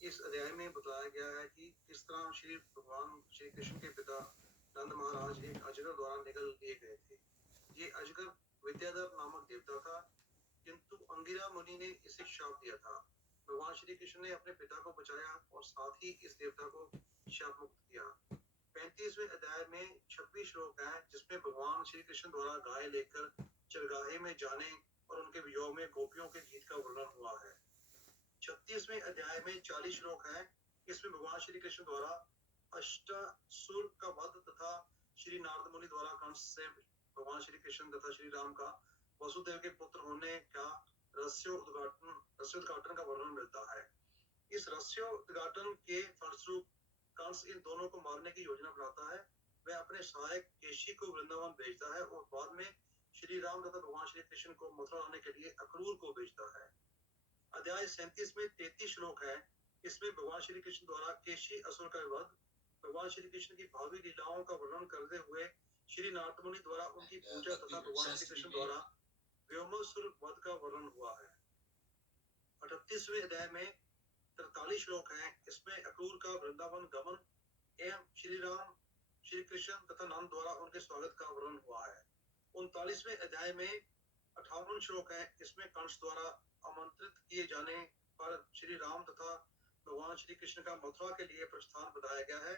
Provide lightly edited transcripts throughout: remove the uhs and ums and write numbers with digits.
इस अध्याय में बताया गया है कि किस तरह श्री भगवान श्री कृष्ण के पिता नंद महाराज एक अजगर द्वारा निगल लिए गए थे। ये अजगर विद्याधर नामक देवता था, किंतु अंगिरा मुनि ने इसे शाप दिया था। भगवान श्री कृष्ण ने अपने पिता को बचाया और साथ ही इस देवता को शाप मुक्त किया। 35वें अध्याय में 26 श्लोक है, जिसमें भगवान श्री कृष्ण द्वारा गाय लेकर चरगाहे में जाने और उनके वियोग में गोपियों के गीत का वर्णन हुआ है। 36वें अध्याय में 40 श्लोक है, इसमें भगवान श्री कृष्ण द्वारा अष्टासुर का वध तथा श्री नारद मुनि द्वारा कंस से भगवान श्री कृष्ण तथा श्री राम का वसुदेव के पुत्र होने का रहस्योद्घाटन का वर्णन मिलता है। इस रहस्योद्घाटन के फलस्वरूप कंस इन दोनों को मारने की योजना बनाता है। वह अपने सहायक केशी को वृंदावन भेजता है और बाद में श्री राम तथा भगवान श्री कृष्ण को मथुरा लाने के लिए अक्रूर को भेजता है। अध्याय 37 में 33 श्लोक है, इसमें भगवान श्री कृष्ण द्वारा केशी असुर का वध, भगवान श्री कृष्ण की भावी लीलाओं का वर्णन करते हुए श्री नारद मुनि द्वारा उनकी पूजा तथा भगवान श्री कृष्ण द्वारा व्योमासुर वध का वर्णन हुआ है। 38वें अध्याय में 43 श्लोक है, इसमें अक्रूर का वृंदावन गमन एवं श्री राम श्री कृष्ण तथा नंद द्वारा उनके स्वागत का वर्णन हुआ है। 39वें अध्याय में 58 श्लोक है, इसमें कंस द्वारा आमंत्रित किए जाने पर श्री राम तथा भगवान श्री कृष्ण का मथुरा के लिए प्रस्थान बताया गया है।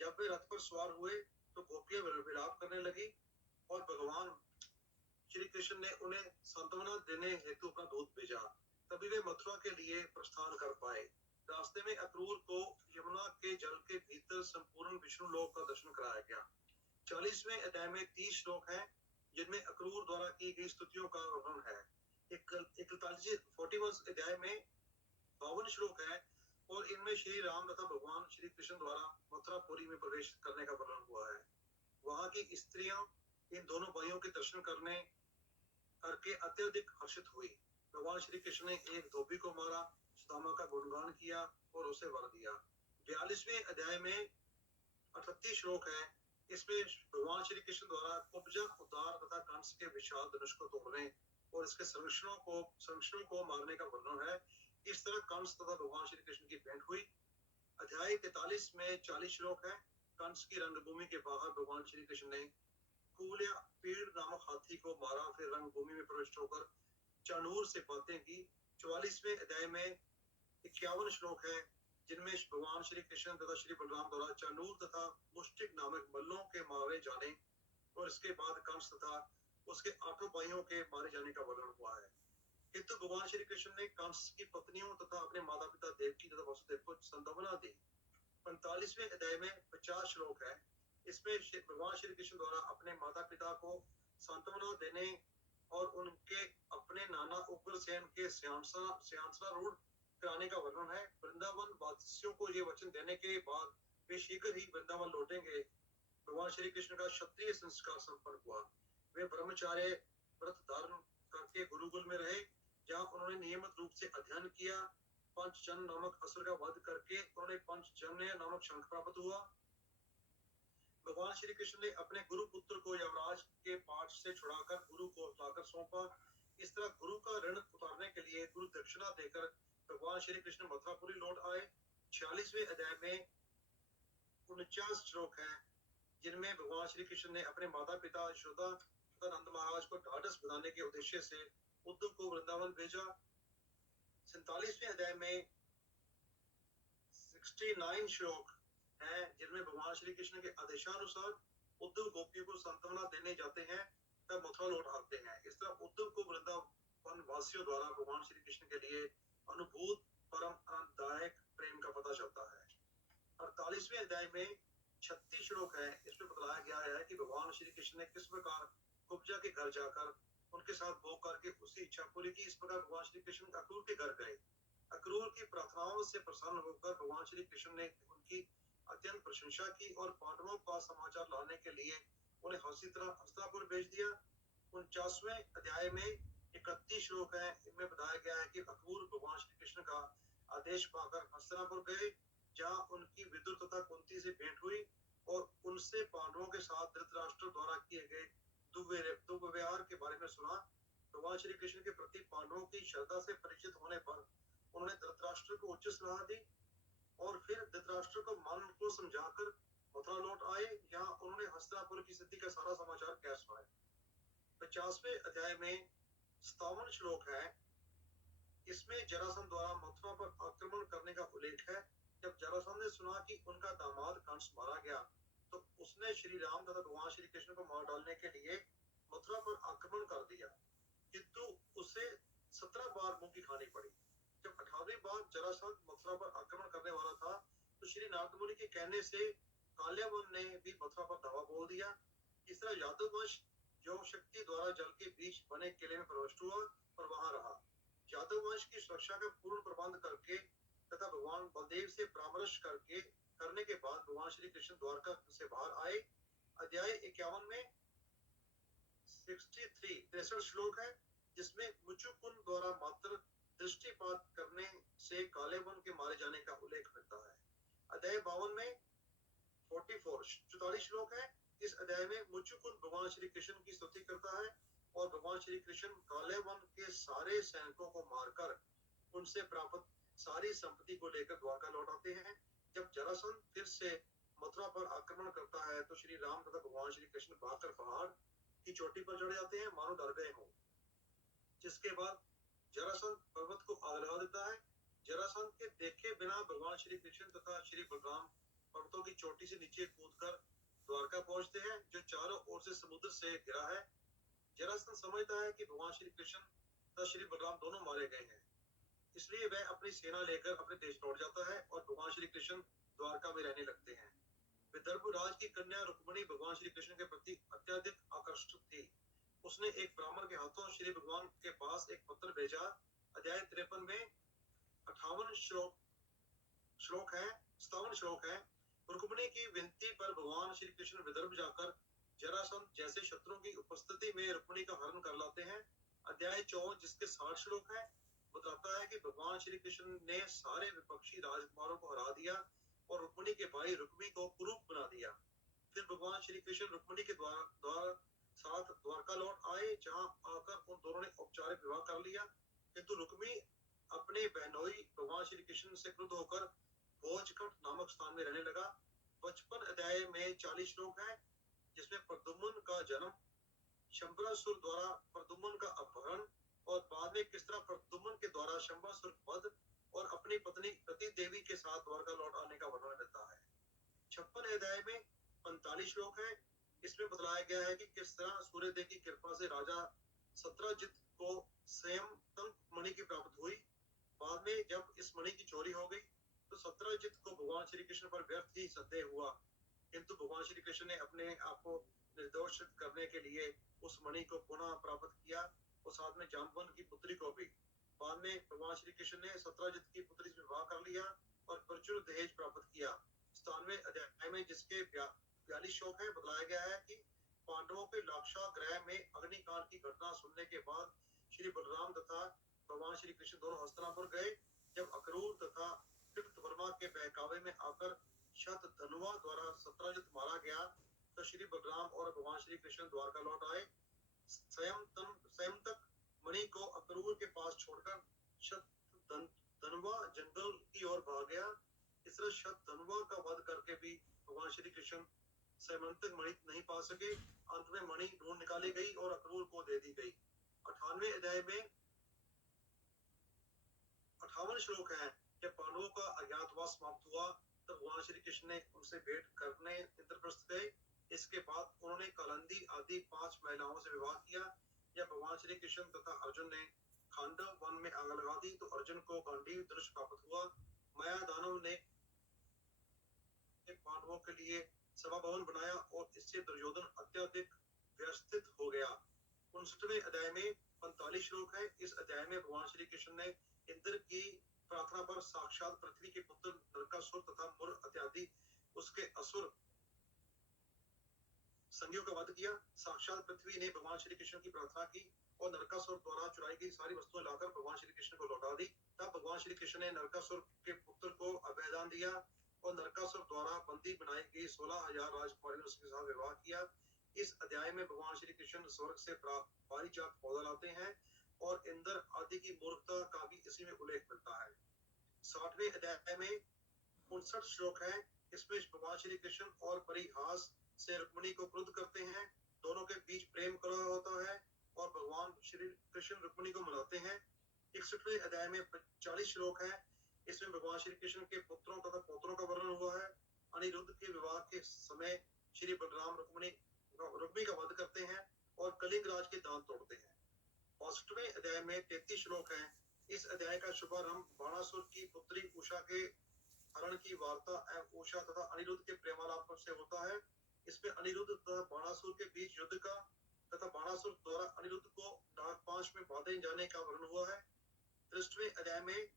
जब वे रथ पर सवार हुए तो गोपियां विलाप करने लगी और भगवान श्री कृष्ण ने उन्हें सांत्वना देने हेतु अपना दूत भेजा, तभी वे मथुरा के लिए प्रस्थान कर पाए। रास्ते में अक्रूर को यमुना के जल के भीतर संपूर्ण विष्णु लोक का दर्शन कराया गया। 40वें अध्याय में 30 श्लोक है, जिनमें अक्रूर द्वारा की गई स्तुतियों का वर्णन है। 41 अध्याय में 52 श्लोक है और इनमें श्री राम तथा भगवान श्री कृष्ण द्वारा मथुरापुरी में प्रवेश करने का वर्णन हुआ है। वहां की स्त्रियां इन दोनों भाइयों के दर्शन करके अत्यधिक हर्षित हुई। भगवान श्री कृष्ण ने एक धोबी को मारा, सुदामा का गुणगान किया और उसे वर दिया। 42वें अध्याय में 38 श्लोक है, इसमें भगवान श्री कृष्ण द्वारा कुब्जा उद्धार तथा कंस के विशाल धनुष को तोड़ने और इसके संरक्षणों को मारने का वर्णन है। इस तरह कंस तथा भगवान श्री कृष्ण की भेंट हुई। अध्याय 43 में 40 श्लोक है, कंस की रंगभूमि के बाहर भगवान श्री कृष्ण ने कुलिया पीड़ नामक हाथी को मारा, फिर रंगभूमि में प्रविष्ट होकर चाणूर से बातें की। 44वें अध्याय में 51 श्लोक है, जिनमें भगवान श्री कृष्ण तथा श्री बलराम द्वारा चाणूर तथा मुष्टिक नामक मल्लों के मारे जाने और इसके बाद कंस तथा उसके 8 भाइयों के मारे जाने का वर्णन हुआ है। किंतु भगवान श्री कृष्ण ने कंस की पत्नियों तथा अपने माता पिता देवकी तथा वसुदेव को संतावना दी। 45वें अध्याय में 50 श्लोक है, इसमें भगवान श्री कृष्ण द्वारा अपने माता पिता को सांत्वना देने और उनके अपने नाना उग्रसेन के सिंहासनारूढ़ कराने का वर्णन है। वृंदावन वासियों को ये वचन देने के बाद वे शीघ्र ही वृंदावन लौटेंगे। भगवान श्री कृष्ण का क्षत्रिय संस्कार संपन्न हुआ। वे ब्रह्मचार्य व्रत धारण करके गुरुकुल में रहे, जहाँ उन्होंने नियमित रूप से अध्ययन किया। पंचजन नामक असुर का वध करके उन्हें पंचजन्य नामक शंख प्राप्त हुआ। भगवान श्री कृष्ण ने अपने गुरु पुत्र को यमराज के पाठ से छुड़ाकर गुरु को लाकर सौंपा। इस तरह गुरु का ऋण उतारने के लिए गुरु दक्षिणा देकर भगवान श्री कृष्ण मथुरापुरी लौट आए। 46वें अध्याय में 49 श्लोक है, जिनमें भगवान श्री कृष्ण ने अपने माता पिता यशोदा तथा नंद महाराज को ढाढ़स बधाने के उद्देश्य से उद्धव को वृंदावन भेजा। 47वें अध्याय में 69 श्लोक है, जिनमें भगवान श्री कृष्ण के आदेशानुसार उद्धव गोपियों को सांत्वना देने जाते हैं, तब मथुरा लौट आते हैं। इस तरह उद्धव को वृंदावन वासियों द्वारा भगवान श्री कृष्ण के लिए अनुभूत परम आनंददायक प्रेम का पता चलता है। 48वें अध्याय में 36 श्लोक है, इसमें बताया गया है कि भगवान श्री कृष्ण ने किस प्रकार कुब्जा के घर जाकर उनके साथ भोग करके उसकी इच्छा पूरी की। इस प्रकार भगवान श्री कृष्ण अक्रूर के घर गए। अक्रूर की प्रार्थनाओं से प्रसन्न होकर भगवान श्री कृष्ण ने उनकी अत्यंत प्रशंसा की और पांडवों का समाचार लाने के लिए उन्हें हस्तिनापुर भेज दिया। 49वें अध्याय में 31 श्लोक है, इनमें बताया गया है कि अक्रूर भगवान श्री कृष्ण का आदेश पाकर हस्तिनापुर गए, जहाँ उनकी विदुर तथा कुंती से भेंट हुई और उनसे पांडवों के साथ धृतराष्ट्र द्वारा किए गए दुर्व्यवहार के बारे में सुना। भगवान श्री कृष्ण के प्रति पांडवों की श्रद्धा से परिचित होने पर उन्होंने धृतराष्ट्र को उच्च सलाह दी। और फिर धृतराष्ट्र को मन को समझाकर मथुरा लौट आए। यहाँ उन्होंने हस्तिनापुर की स्थिति का सारा समाचार कह सुनाया। 50वें अध्याय में 57 श्लोक है। इसमें जरासंध द्वारा मथुरा पर आक्रमण करने का उल्लेख है। जब जरासंध ने सुना कि उनका दामाद कंस मारा गया तो उसने श्री राम तथा भगवान श्री कृष्ण को मार डालने के लिए मथुरा पर आक्रमण कर दिया, किंतु उसे 17 बार मुंह की खानी पड़ी। जब 18वीं बार जरासंध मथुरा पर आक्रमण करने वाला था तो श्री नारद मुनि के कहने से काल्यावन ने भी मथुरा पर धावा बोल दिया। इस तरह यादव वंश योग शक्ति द्वारा जल के बीच बने किले में प्रविष्ट हुआ और वहां रहा। यादव वंश की सुरक्षा का पूर्ण प्रबंध करके तथा भगवान बलदेव से परामर्श करने के बाद भगवान श्री कृष्ण द्वारका से बाहर आए। अध्याय 51 में 63 श्लोक है, जिसमें मुचुकुंद द्वारा मात्र दृष्टिपात करने से कालेवन के मारे जाने का उल्लेख मिलता है। अध्याय 52 में 44 श्लोक है। इस अध्याय में मुचुकुंद भगवान श्री कृष्ण की स्तुति करता है और भगवान श्री कृष्ण कालेवन के सारे सैनिकों को मारकर उनसे प्राप्त सारी संपत्ति को लेकर द्वारका लौट आते हैं। जब जरासंध फिर से मथुरा पर आक्रमण करता है तो श्री राम तथा भगवान श्री कृष्ण भागकर पहाड़ की चोटी पर चढ़ जाते हैं, मानो डर गए हों। जिसके बाद जरासंध पर्वत को आग लगा देता है। जरासंध के देखे बिना भगवान श्री कृष्ण तथा श्री बलराम पर्वतों की चोटी से नीचे कूदकर द्वारका पहुंचते हैं, जो चारों ओर से समुद्र से घिरा है। जरासंध समझता है कि भगवान श्री कृष्ण तथा श्री बलराम दोनों मारे गए हैं, इसलिए वह अपनी सेना लेकर अपने देश लौट जाता है और भगवान श्री कृष्ण द्वारका में रहने लगते हैं। विदर्भ राज की कन्या रुक्मिणी भगवान श्री कृष्ण के प्रति अत्यधिक आकर्षित थी। उसने एक ब्राह्मण के हाथों श्री भगवान के पास एक पत्र भेजा। अध्याय 53 में 58 श्लोक है, 57 श्लोक है। रुक्मिणी की विनती पर भगवान श्री कृष्ण विदर्भ जाकर जरासंध जैसे शत्रुओं की उपस्थिति में रुक्मिणी का हरण कर लाते हैं। अध्याय 54 जिसके 60 श्लोक है, बताता है कि भगवान श्री कृष्ण ने सारे विपक्षी राजकुमारों को हरा दिया और रुक्मिणी के भाई रुक्मी को कुरूप बना दिया। फिर भगवान श्री कृष्ण रुक्मिणी के साथ द्वारका लौट आए, जहां आकर उन दोनों ने औपचारिक विवाह कर लिया, किंतु रुक्मी अपने बहनोई भगवान श्री कृष्ण से क्रुद्ध होकर भोजकट नामक स्थान में रहने लगा। 55 अध्याय में 40 श्लोक है, जिसमें प्रद्युम्न का जन्म, शंबरासुर द्वारा प्रद्युम्न का अपहरण और बाद में किस तरह प्रद्युम्न के द्वारा शंबरासुर वध और अपनी पत्नी रति देवी के साथ द्वारका लौट आने का वर्णन मिलता है। 56 अध्याय में 45 श्लोक है। इसमें बतलाया गया है कि किस तरह सूर्यदेव की कृपा से राजा सत्रजित को संयम मणि की प्राप्त हुई। बाद में जब इस मणि की चोरी हो गई तो सत्रजित को भगवान श्री कृष्ण पर व्यर्थ ही संदेह हुआ, किंतु भगवान श्री कृष्ण ने अपने आप को निर्दोष करने के लिए उस मणि को पुनः प्राप्त किया और साथ में जाम्बवन की पुत्री को भी। बाद में भगवान श्री कृष्ण ने सत्रजित की पुत्री से विवाह कर लिया और प्रचुर दहेज प्राप्त किया। 97वें अध्याय में जिसके 42 श्लोक है, बताया गया है कि पांडवों के लाक्षागृह में अग्निकांड की घटना सुनने के बाद श्री बलराम तथा भगवान श्री कृष्ण दोनों हस्तिनापुर गए। जब अक्रूर तथा कृतवर्मा के बहकावे में आकर शतधनुआ द्वारा सत्रजित मारा गया तो श्री बलराम और भगवान श्री कृष्ण द्वारका लौट आए। संयमतक मणि को अक्रूर के पास छोड़कर शतधनुआ जंगल की ओर भाग गया। इस तरह शतधनुआ का वध करके भी भगवान श्री कृष्ण संयमतक मणि नहीं पा सके। अंत में मणि ढूंढ निकाली गई और अक्रूर को दे दी गई। 98वें अध्याय में 58 श्लोक है। जब पांडवों का अज्ञातवास समाप्त हुआ तब भगवान श्री कृष्ण ने उनसे भेंट करने इंद्रप्रस्थ गए। इसके बाद उन्होंने कालिंदी आदि 5 महिलाओं से विवाह किया। जब भगवान श्री कृष्ण तथा अर्जुन ने खांडव वन में आग लगा दी तो अर्जुन को गांडीव धनुष प्राप्त हुआ। माया दानव ने पांडवों के लिए सभा भवन बनाया और इससे दुर्योधन अत्यधिक व्यवस्थित हो गया। 59वें अध्याय में 45 श्लोक है। इस अध्याय में भगवान श्री कृष्ण ने इंद्र की प्रार्थना पर साक्षात पृथ्वी के पुत्र नरकासुर तथा मुर इत्यादि उसके असुर संगियों का वध किया। साक्षात पृथ्वी ने भगवान श्री कृष्ण की प्रार्थना की और नरकासुर द्वारा चुराई गई सारी वस्तुएं लाकर भगवान श्री कृष्ण को लौटा दी। तब भगवान श्री कृष्ण ने नरकासुर के पुत्र को अभयदान दिया और नरकासुर द्वारा बंदी बनाई गई 16,000 राजकुमारियों ने उसके साथ विवाह किया। इस अध्याय में भगवान श्री कृष्ण स्वर्ग से पारिजात पौधा लाते हैं और इंद्र आदि की मूर्खता का भी इसी में उल्लेख मिलता है। 60वें अध्याय में 59 श्लोक है। इसमें भगवान श्री कृष्ण और परिहास से रुक्मिणी को क्रुद्ध करते हैं। दोनों के बीच प्रेम कलह होता है और भगवान श्री कृष्ण रुक्मिणी को मनाते हैं। 61वें अध्याय में 40 श्लोक है। इसमें भगवान श्री कृष्ण के पुत्रों तथा पौत्रों का वर्णन हुआ है। अनिरुद्ध के विवाह के समय श्री बलराम रुक्मिणी का वध करते हैं और कलिंग राज के दांत तोड़ते हैं। 62वें अध्याय में 33 श्लोक है। इस अध्याय का शुभारंभ बाणासुर की पुत्री उषा के हरण की वार्ता एवं उषा तथा अनिरुद्ध के प्रेमालाप से होता है। इसमें अनिरुद्ध तथा बाणासुर के बीच युद्ध का तथा बाणासुर द्वारा अनिरुद्ध को नागपाश में बांधे जाने का वर्णन हुआ है। 63वें अध्याय में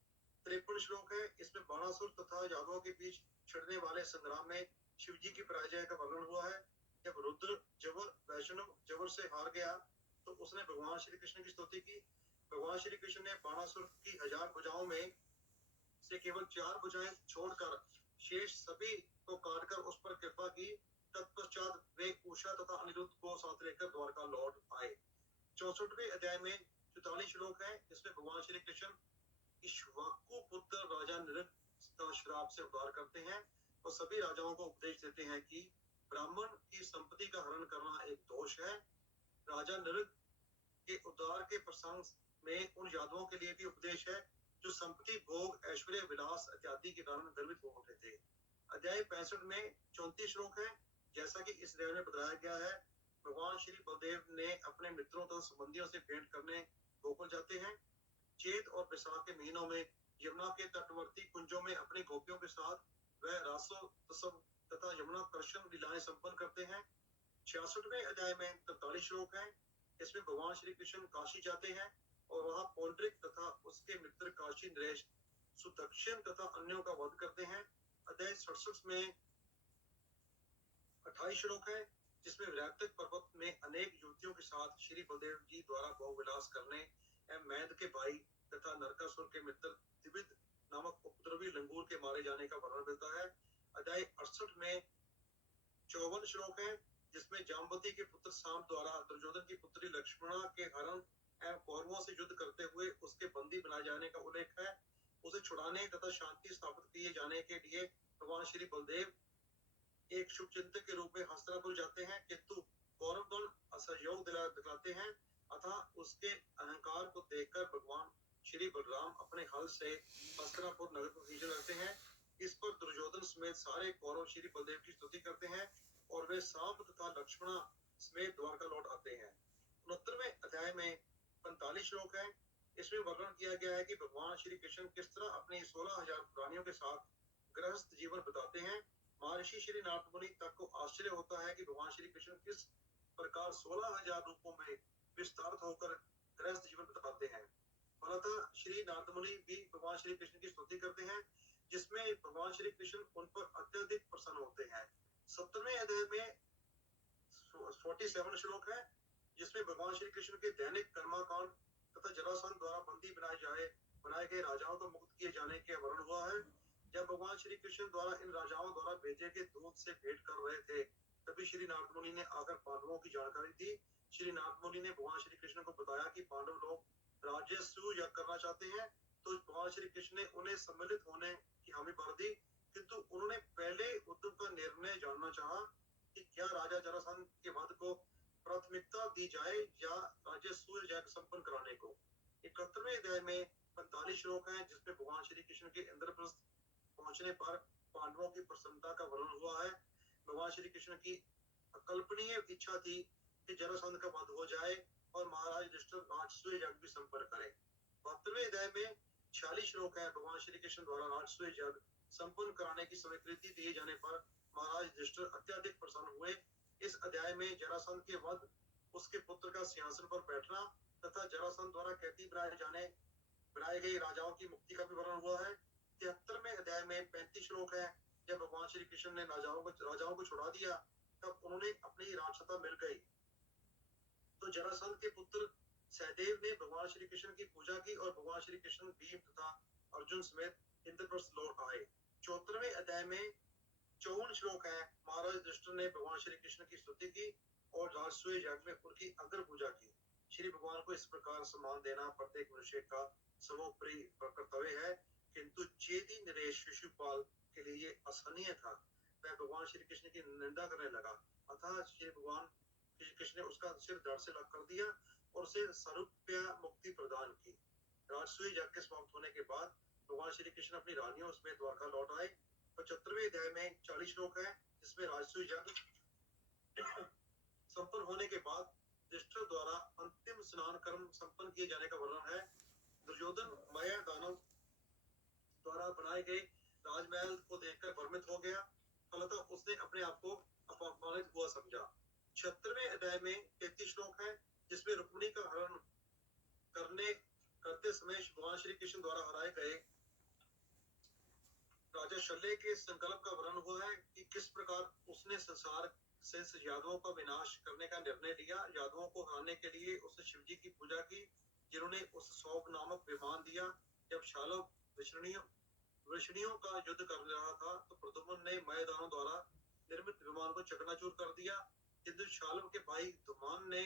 53 श्लोक है। इसमें बाणासुर तथा यादवों के बीच छिड़ने वाले संग्राम में शिवजी की पराजय का वर्णन हुआ है। जब रुद्र जवर वैष्णव जवर से हार गया तो उसने भगवान श्री कृष्ण की स्तुति की। भगवान श्री कृष्ण ने बाणासुर की 1000 भुजाओं में से केवल 4 भुजाएं छोड़कर शेष सभी को काटकर उस पर कृपा की। तत्पश्चात वे उषा तथा अनिरुद्ध को साथ लेकर द्वारका लौट आए। 64वें अध्याय में 44 श्लोक है। इसमें भगवान श्री कृष्ण इक्ष्वाकु पुत्र राजा नृग का श्राप से उद्धार करते हैं और सभी राजाओं को उपदेश देते हैं कि ब्राह्मण की संपत्ति का हरण करना एक दोष है। राजा नृग के उद्धार के प्रसंग में उन यादवों के लिए भी उपदेश है जो संपत्ति भोग ऐश्वर्य विलास इत्यादि के कारण गर्वित हो उठे थे। अध्याय 65 में 34 श्लोक है। जैसा कि इस अध्याय में बताया गया है, भगवान श्री बलदेव ने अपने मित्रों तथा संबंधियों से भेंट करने गोकुल जाते हैं। चैत और बैसाख के महीनों में यमुना के तटवर्ती कुंजों में अपनी गोपियों के साथ वह रासोत्सव तथा यमुना कर्षण लीलाएं संपन्न करते हैं। 66वें अध्याय में 43 श्लोक है। इसमें भगवान श्री कृष्ण काशी जाते हैं और वहां पौंड्रिक तथा उसके मित्र काशी नरेश सुदक्षिण तथा अन्यों का वध करते हैं। अध्याय 67 में 28 श्लोक है, जिसमें वैतक पर्वत में अनेक युवतियों के साथ श्री बलदेव जी द्वारा भोग विलास करने एवं मैद के भाई तथा नरकासुर के मित्र दिविद नामक उपद्रवी लंगूर के मारे जाने का वर्णन मिलता है। अध्याय 68 में 54 श्लोक है, जिसमें जाम्बती के पुत्र साम द्वारा दुर्योधन की पुत्री लक्ष्मणा के हरण एवं कौरवों से युद्ध करते हुए उसके बंदी बनाए जाने का उल्लेख है। उसे छुड़ाने तथा शांति स्थापित किए जाने के लिए भगवान श्री बलदेव एक शुभ चिंतक के रूप में हस्तिनापुर जाते हैं, किंतु कौरवगण असहयोग दिखाते हैं। अतः उसके अहंकार को देखकर भगवान श्री बलराम अपने हल से हस्तिनापुर नगर को खींचे रहते हैं। इस पर दुर्योधन समेत सारे कौरव श्री बलदेव की स्तुति करते हैं और वे साम तथा लक्ष्मणा समेत द्वारका लौट आते हैं। 69वें अध्याय में 45 श्लोक है। इसमें वर्णन किया गया है कि भगवान श्री कृष्ण किस तरह अपनी 16,000 प्राणियों के साथ गृहस्थ जीवन बिताते हैं। महर्षि श्री नारद मुनि तक को आश्चर्य होता है कि भगवान श्री कृष्ण किस प्रकार 16,000 रूपों में विस्तारित होकर गृहस्थ जीवन बिताते हैं। फलतः श्री नारद मुनि भी भगवान श्री कृष्ण की स्तुति करते हैं, जिसमें भगवान श्री कृष्ण उन पर अत्यधिक प्रसन्न होते हैं। 70वें अध्याय में 47 श्लोक है, जिसमें भगवान श्री कृष्ण के दैनिक कर्मकांड तथा जरासंध द्वारा बंदी बनाए गए राजाओं को मुक्त किए जाने के वर्णन हुआ है। जब भगवान श्री कृष्ण द्वारा इन राजाओं द्वारा भेजे गए दूत से भेंट कर रहे थे, तभी श्री नारद मुनि ने आकर पांडवों की जानकारी दी। श्री नारद मुनि ने भगवान श्री कृष्ण को बताया कि पांडव लोग राजस्व यज्ञ करना चाहते हैं, तो भगवान श्री कृष्ण ने उन्हें सम्मिलित होने की हामी भर दी, किंतु उन्होंने पहले उद्धव का निर्णय जानना चाहा कि क्या राजा जरासंध के वध को प्राथमिकता दी जाए या राजस्व यज्ञ संपन्न कराने को। 71वें अध्याय में 45 श्लोक है, जिसमें भगवान श्री कृष्ण के इंद्रप्रस्थ पहुंचने पर पांडवों की प्रसन्नता का वर्णन हुआ है। भगवान श्री कृष्ण की अकल्पनीय इच्छा थी कि जरासंध का वध हो जाए और महाराज युधिष्ठिर राजस्व यज्ञ भी संपन्न करें। 72वें अध्याय में 46 श्लोक है। भगवान श्री कृष्ण द्वारा राजस्व यज्ञ संपन्न कराने की स्वीकृति दिए जाने पर महाराज युधिष्ठिर अत्यधिक प्रसन्न हुए। इस अध्याय में जरासंध के वध, उसके पुत्र का सिंहासन पर बैठना तथा जरासंध द्वारा कैदी बनाए गए राजाओं की मुक्ति का भी वर्णन हुआ है। 73वें अध्याय में 35 श्लोक है। जब भगवान श्री कृष्ण ने राजाओं को छुड़ा दिया, तब उन्होंने अपनी राजसत्ता मिल गई। तो जरासंध के पुत्र सहदेव ने भगवान श्री कृष्ण की पूजा की और भगवान श्री कृष्ण भीम तथा अर्जुन समेत इंद्रप्रस्थ लौट आए। 74वें अध्याय में 54 श्लोक है। महाराज युधिष्ठिर ने भगवान श्री कृष्ण की स्तुति की और राजस्व यज्ञ में उनकी अग्र पूजा की। श्री भगवान को इस प्रकार सम्मान देना प्रत्येक मनुष्य का सर्वोपरि कर्तव्य है, किंतु चेदी नरेश शिशुपाल के लिए ये असहनीय था। वह भगवान श्री कृष्ण की निंदा करने लगा। अतः श्री भगवान श्री कृष्ण ने उसका सिर धड़ से अलग कर दिया और उसे सारूप्य मुक्ति प्रदान की। राजसूय यज्ञ समाप्त होने के बाद भगवान श्री कृष्ण अपनी रानियों समेत द्वारका लौट आए। 75वें अध्याय में 40 श्लोक है, जिसमें राजसूय यज्ञ संपन्न होने के बाद युधिष्ठिर द्वारा अंतिम स्नान कर्म संपन्न किए जाने का वर्णन है। दुर्योधन माया दानव द्वारा बनाए गए राजमहल को देखकर भ्रमित हो गया, फलतः उसने अपने आप को अपमानित हुआ समझा। 76वें अध्याय में 33 श्लोक है, जिसमें रुक्मिणी का हरण करते समय भगवान श्री कृष्ण द्वारा हराए गए राजा शल्य के संकल्प का वर्णन हुआ है कि किस प्रकार उसने संसार से यादवों का विनाश करने का निर्णय लिया। यादवों को हराने के लिए उसने शिवजी की पूजा की, जिन्होंने उस सौग नामक विमान दिया। जब शालव वृषणियों का युद्ध कर रहा था तो प्रद्युम्न ने मयदानों द्वारा निर्मित विमान को चकनाचूर कर दिया, किंतु शालव के भाई धुमान ने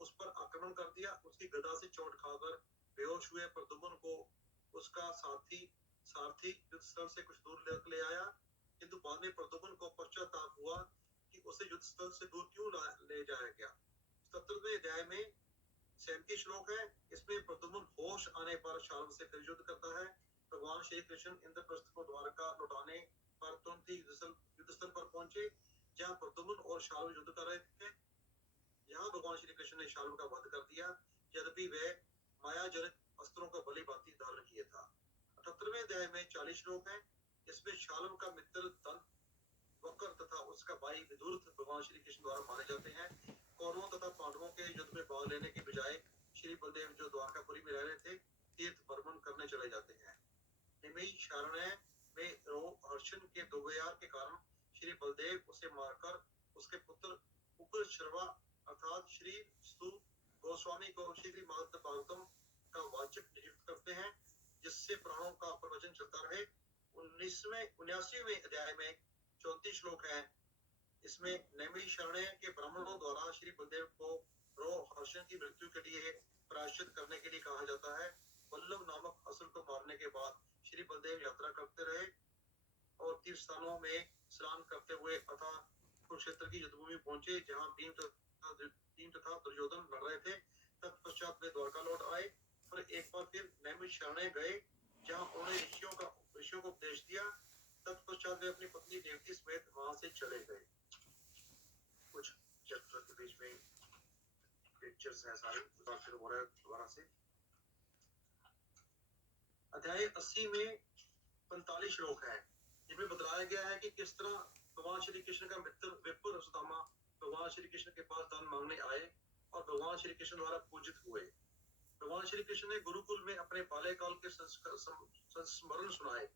उस पर आक्रमण कर दिया। उसकी गदा से चोट खाकर बेहोश हुए प्रद्युम्न को उसका सारथी युद्ध स्थल से कुछ दूर ले आया, किंतु बाद में प्रद्युम्न को पश्चाताप हुआ कि उसे युद्ध स्थल से दूर क्यों ले जाया गया। 77वें अध्याय में 37 श्लोक है, इसमें प्रद्युम्न होश आने पर शालव से फिर युद्ध करता है। भगवान श्री कृष्ण इंद्रप्रस्थ को द्वारका लौटाने पर तुरंत ही युद्ध स्थल पर पहुंचे, जहां प्रद्युम्न और शालव युद्ध कर रहे थे। यहाँ भगवान श्री कृष्ण ने शालव का वध कर दिया, यद्यपि वह माया जनित अस्त्रों का बलि भांति धारण किया था। 78वें अध्याय में 40 श्लोक है, इसमें शालव का मित्र दंत वक्र तथा उसका भाई विदुरथ भगवान श्री कृष्ण द्वारा मारे जाते हैं। कौरवों तथा पांडवों के युद्ध में भाग लेने की बजाय श्री बलदेव जो द्वारकापुरी में रह रहे थे, तीर्थ भ्रमण करने चले जाते हैं। नैमिषारण्य में रोहर्षण के दुर्व्यवहार के कारण श्री बलदेव उसे मारकर उसके पुत्र उग्रश्रवा अर्थात श्री स्तु गोस्वामी को श्री भागवतम का वाचक नियुक्त करते हैं, जिससे प्राणों का प्रवचन चलता रहे। 79वें अध्याय में 34 श्लोक है, इसमें नैमिषारण्य के ब्राह्मणों द्वारा श्री बलदेव को रोहर्षण की मृत्यु के लिए प्रायश्चित करने के लिए कहा जाता है। वल्लभ नामक असुर को मारने के बाद श्री बलदेव यात्रा करते रहे और तीर्थ स्थानों में स्नान करते हुए अथा कुरुक्षेत्र की युद्धभूमि पहुंचे, जहां भीम तथा दुर्योधन लड़ रहे थे। तत्पश्चात वे द्वारका लौट आए और एक बार फिर नैमिषारण्य गए, जहां उन्होंने ऋषियों को उपदेश दिया। तत्पश्चात वे अपनी पत्नी देवकी समेत वहां से चले गए। कुछ चैप्टर के बीच में पिक्चर्स हैं, सारे फिर हो रहा है दोबारा से। अध्याय 80 में 45 श्लोक है, जिनमें बतलाया गया है कि किस तरह भगवान श्री कृष्ण का मित्र विप्र सुदामा भगवान श्री कृष्ण के पास दान मांगने आए और भगवान श्री कृष्ण द्वारा पूजित हुए। भगवान श्री कृष्ण ने गुरुकुल में अपने बाल्यकाल के संस्मरण सुनाए।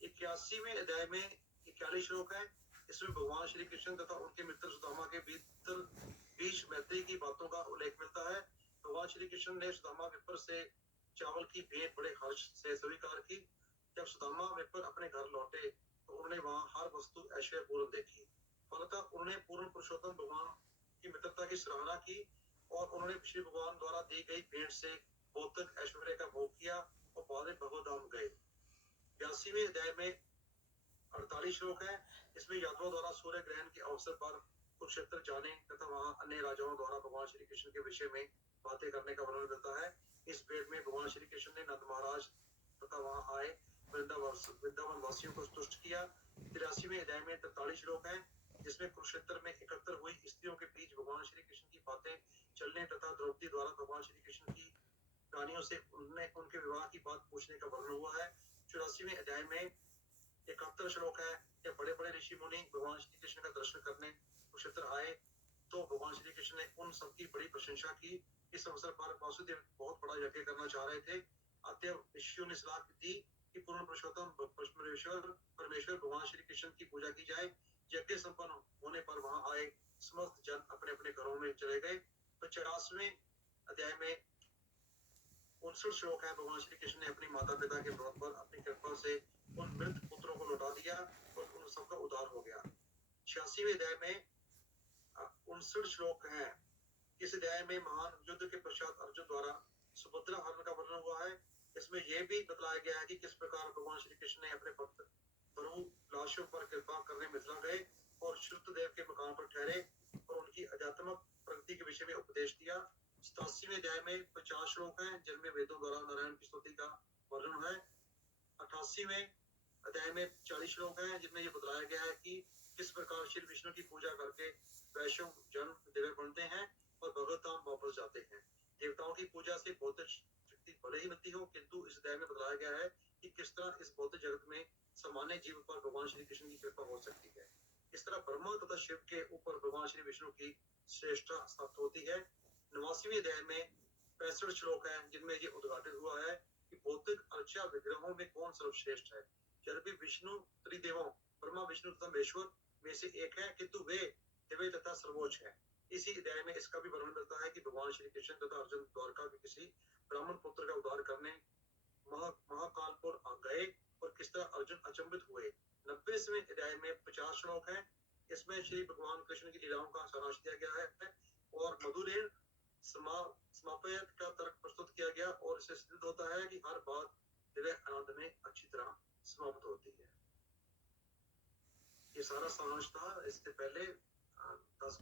81वें अध्याय में 41 श्लोक है, इसमें भगवान श्री कृष्ण तथा उनके मित्र सुदामा के बीच मैत्री की बातों का उल्लेख मिलता है। भगवान श्री कृष्ण ने सुदामा विप्र से चावल की भेंट बड़े हर्ष से स्वीकार की। जब सुदामा विप्र अपने घर लौटे तो उन्होंने वहां हर वस्तु ऐश्वर्यपूर्ण देखी, फलतः उन्होंने पूर्ण पुरुषोत्तम भगवान की मित्रता की सराहना की और उन्होंने श्री भगवान द्वारा दी गई भेंट से भौतिक ऐश्वर्य का भोग किया और बाद में भगवधाम गए। 82वें अध्याय में 48 श्लोक है, इसमें यादवों द्वारा सूर्य ग्रहण के अवसर पर कुरुक्षेत्र जाने तथा वहां अन्य राजाओं द्वारा भगवान श्री कृष्ण के विषय में बातें करने का वर्णन मिलता है। इस भेंट में भगवान श्री कृष्ण ने नंद महाराज तथा वहां आए वृंदावन वासियों को तुष्ट किया। 83वें अध्याय में 43 श्लोक है, जिसमें कुरुक्षेत्र में एकत्र हुई स्त्रियों के बीच भगवान श्री कृष्ण की बातें चलने तथा द्रौपदी द्वारा भगवान श्री कृष्ण की रानियों से उनके विवाह की बात पूछने का वर्णन हुआ है। 84वें अध्याय में 71 श्लोक है, जब बड़े बड़े ऋषि मुनि भगवान श्री कृष्ण का दर्शन करने कुरुक्षेत्र आए तो भगवान श्री कृष्ण ने उन सबकी बड़ी प्रशंसा की। इस अवसर पर वासुदेव बहुत बड़ा यज्ञ करना चाह रहे थे। अतएव ऋषियों ने सलाह दी कि पूर्ण पुरुषोत्तम परमेश्वर भगवान श्री कृष्ण की पूजा की जाए। यज्ञ संपन्न होने पर वहां आए समस्त जन अपने अपने घरों में चले गए। तो 84वें अध्याय में 59 श्लोक है, भगवान श्री कृष्ण ने अपनी माता पिता के अनुरोध पर अपनी कृपा से उन मृत पुत्रों को लौटा दिया और उन सबका उद्धार हो गया। 86वें अध्याय में 59 श्लोक है, इस अध्याय में महान युद्ध के पश्चात अर्जुन द्वारा सुभद्रा हरण का वर्णन हुआ है। इसमें यह भी बतलाया गया है कि किस प्रकार भगवान श्री कृष्ण ने अपने भक्त काश्यप पर कृपा करने मिथिला गए और श्रुतदेव के मकान पर ठहरे और उनकी अध्यात्मक प्रगति के विषय में उपदेश दिया। 87वें अध्याय में 50 श्लोक हैं जिनमें वेदों द्वारा नारायण की स्तुति का वर्णन है। 88वें अध्याय में 40 श्लोक हैं जिनमें ये बतलाया गया है कि किस प्रकार श्री विष्णु की पूजा करके वैष्णव जन दिव्य बनते हैं और भगवत धाम वापस जाते हैं। देवताओं की पूजा से भौतिक शक्ति भले ही मिलती हो, किंतु इस अध्याय में बताया गया है कि किस तरह इस भौतिक जगत में सामान्य जीव पर भगवान श्री कृष्ण की कृपा हो सकती है। इस तरह ब्रह्मा तथा शिव के ऊपर भगवान श्री विष्णु की श्रेष्ठता स्थापित होती है। 89वें अध्याय में 65 श्लोक है जिनमें ये उद्घाटित हुआ है कि भौतिक अर्चा विग्रहों में कौन सर्वश्रेष्ठ है। यद्यपि विष्णु त्रिदेवों ब्रह्मा विष्णु तथा महेश्वर में से एक है, किंतु वे दिव्य तथा सर्वोच्च है। इसी अध्याय में इसका भी वर्णन मिलता है कि भगवान श्री कृष्ण तथा अर्जुन द्वारका के किसी ब्राह्मण पुत्र का उद्धार करने महाकालपुर गए और किस तरह अर्जुन अचंभित हुए। 90वें अध्याय में 50 श्लोक है। इसमें श्री भगवान कृष्ण की लीलाओं का सारांश दिया गया है और मधुरेण समाप्यत का तर्क प्रस्तुत किया गया और इससे सिद्ध होता है कि हर बात दिव्य आनंद में अच्छी तरह समाप्त होती है। ये सारा सारांश था। इससे पहले 10